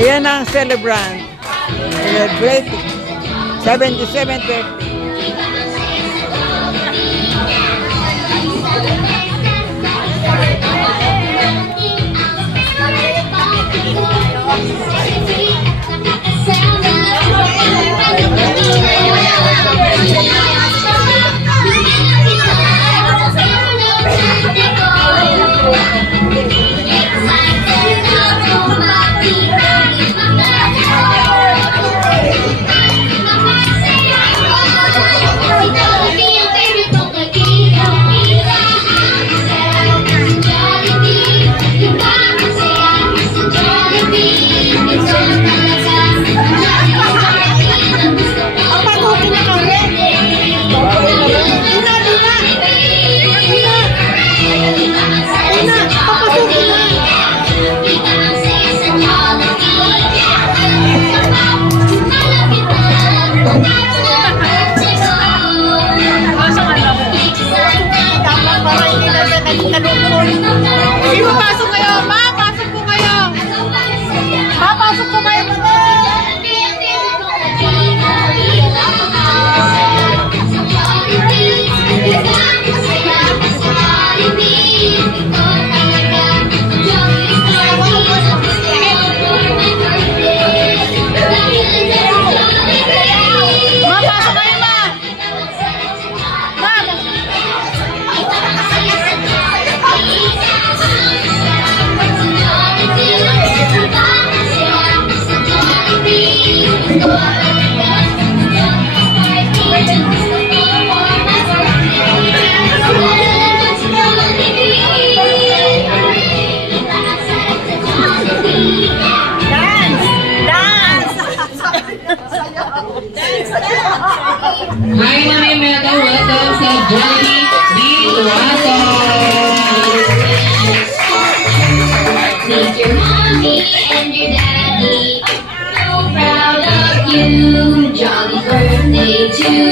Ayan ang celebrant. Celebrating. 77th birthday. Hindi mo pasok kayo, ma! Pasok po kayo! Ma, pasok po kayo! Hi, Mami Mega. Welcome sa Jollibee Diwaso. Meet your mommy and your daddy. So proud of you. Jolly birthday to you.